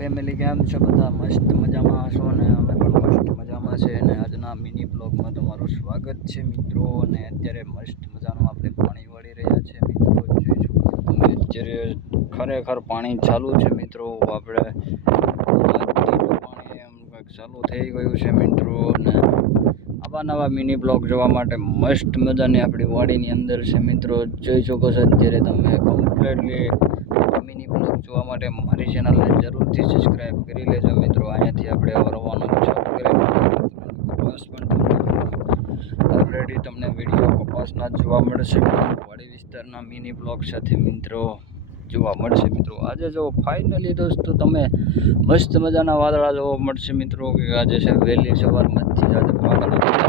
Family કેમ છો બધા? મસ્ત મજામાં હશો ને? અમે પણ મસ્ત મજામાં છે અને આજના મિની બ્લોગમાં તમારું સ્વાગત છે મિત્રો. અને અત્યારે મસ્ત મજાનું આપણે પાણી વાળી રહ્યા છે મિત્રો. જોઈશું અત્યારે ખરેખર પાણી ચાલુ છે મિત્રો. આપણે પાણી એમ ચાલુ થઈ ગયું છે મિત્રો. અને આવા નવા મિની બ્લોગ જોવા માટે મસ્ત મજાની આપણી વાડીની અંદર છે મિત્રો. જોઈ શકો છો અત્યારે તમે કમ્પ્લીટલી મિની બ્લોગ જોવા માટે મારી ચેનલને જરૂરથી સબસ્ક્રાઈબ કરી લેજો મિત્રો. અહીંયાથી આપણે રવાનું ચાલુ કરી કપાસ પણ ઓલરેડી તમને વિડીયો કપાસના જોવા મળશે. વાડી વિસ્તારના મિની બ્લોગ સાથે મિત્રો જોવા મળશે મિત્રો. આજે જો ફાઇનલી દોસ્તો તમે મસ્ત મજાના વાદળા જોવા મળશે મિત્રો. કે આજે છે વહેલી સવારમાંથી જ આજે વાદળા હતા.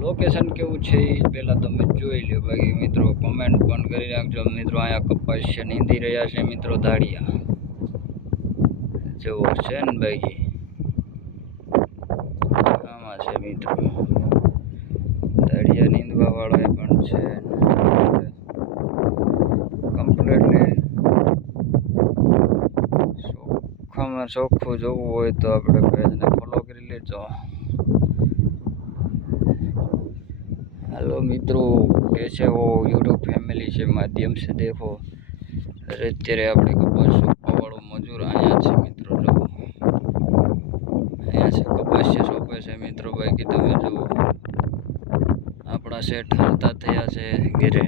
લોકેશન કેવું છે એ પહેલાં તમે જોઈ લો. બાકી મિત્રો કમેન્ટ પણ કરી નાખજો મિત્રો. અહીંયા કપાસિયા નીંદી રહ્યા છે મિત્રો. દાળિયા જેવો છે ને બાકી આમાં છે મિત્રો. દાળિયા નીંદવા વાળા પણ છે. કમ્પ્લીટલી ચોખ્ખામાં ચોખ્ખું જોવું હોય તો આપણે પેજને ફોલો કરી લેજો. हेलो मित्रों, कैसे हो यूट्यूब फैमिली से माध्यम से देखो અત્યારે આપણે કપાસ સોંપવાવાળો મજૂર અહીંયા છે મિત્રો. જો અહીંયા છે કપાસિયા સોંપે છે મિત્રો. બાકી તમે જુઓ આપણા શેઠ હાલતા થયા છે ઘેરે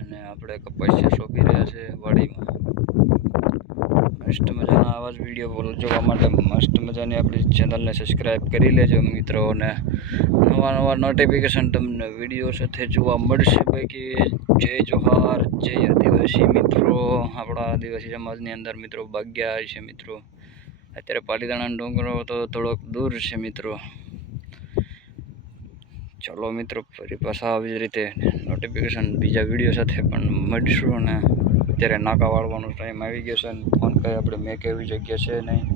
અને આપણે કપાસિયા સોંપી રહ્યા છે વાડીમાં. મસ્ત મજાના આવા જ વિડીયો જોવા માટે મસ્ત મજાની આપણી ચેનલને સબસ્ક્રાઈબ કરી લેજો મિત્રો. અને નવા નવા નોટિફિકેશન તમને વિડીયો સાથે જોવા મળશે. પૈકી જય જોહાર, જય આદિવાસી મિત્રો. આપણા આદિવાસી સમાજની અંદર મિત્રો ભાગ્યા છે મિત્રો. અત્યારે પાલીતાણા ડુંગરો તો થોડોક દૂર છે મિત્રો. ચલો મિત્રો ફરી પાછા આવી જ રીતે નોટિફિકેશન બીજા વિડીયો સાથે પણ મળીશું. અને અત્યારે નાકા વાળવાનો ટાઈમ આવી ગયો છે. અને ફોન કરી આપણે મેં કેવી જગ્યા છે નહીં.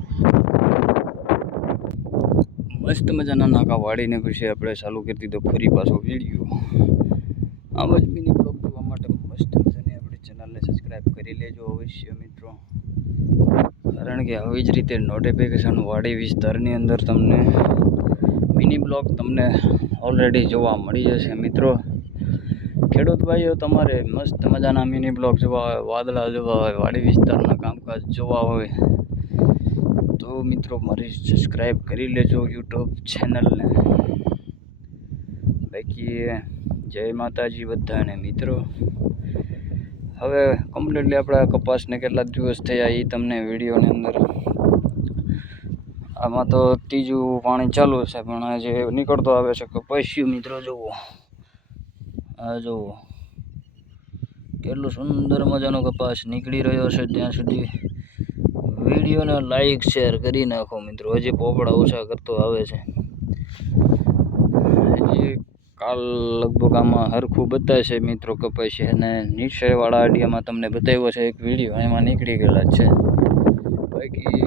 મસ્ત મજાના નાકા વાળીને પછી આપણે ચાલુ કરી દીધો ફરી પાછો વિડીયો. આમ જ મિની બ્લોગ જોવા માટે મસ્ત મજાની આપણી ચેનલને સબસ્ક્રાઈબ કરી લેજો અવશ્ય મિત્રો. કારણ કે આવી જ રીતે નોટિફિકેશન વાડી વિસ્તારની અંદર તમને મિની બ્લોગ તમને ઓલરેડી જોવા મળી જશે મિત્રો. ખેડૂત ભાઈઓ તમારે મસ્ત મજાના મિની બ્લોગ જોવા હોય, વાદળા જોવા હોય, વાડી વિસ્તારના કામકાજ જોવા હોય તો મિત્રો મારી સબસ્ક્રાઈબ કરી લેજો યુટ્યુબ ચેનલને. બાકી જય માતાજી બધાને મિત્રો. હવે કમ્પ્લીટલી આપણા કપાસને કેટલા દિવસ થયા એ તમને વિડીયોની અંદર આમાં તો ત્રીજું પાણી ચાલુ છે. પણ આજે નીકળતો આવે છે કપાસિયું મિત્રો. જુઓ આ જુઓ કેટલું સુંદર મજાનો કપાસ નીકળી રહ્યો છે. ત્યાં સુધી વિડીયોને લાઈક શેર કરી નાખો મિત્રો. હજી પોપડા ઓછા કરતો આવે છે. હજી કાલ લગભગ આમાં હરખું બતાવશે મિત્રો કપાસિયા. અને નીચેવાળા આડિયામાં તમને બતાવ્યો છે એક વિડીયો, એમાં નીકળી ગયેલા છે. બાકી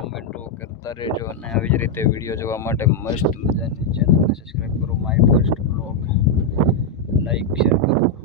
કોમેન્ટો કરતા રહેજો. અને આવી જ રીતે વિડીયો જોવા માટે મસ્ત મજાની ચેનલને સબસ્ક્રાઈબ કરો. My first blog like share કરો.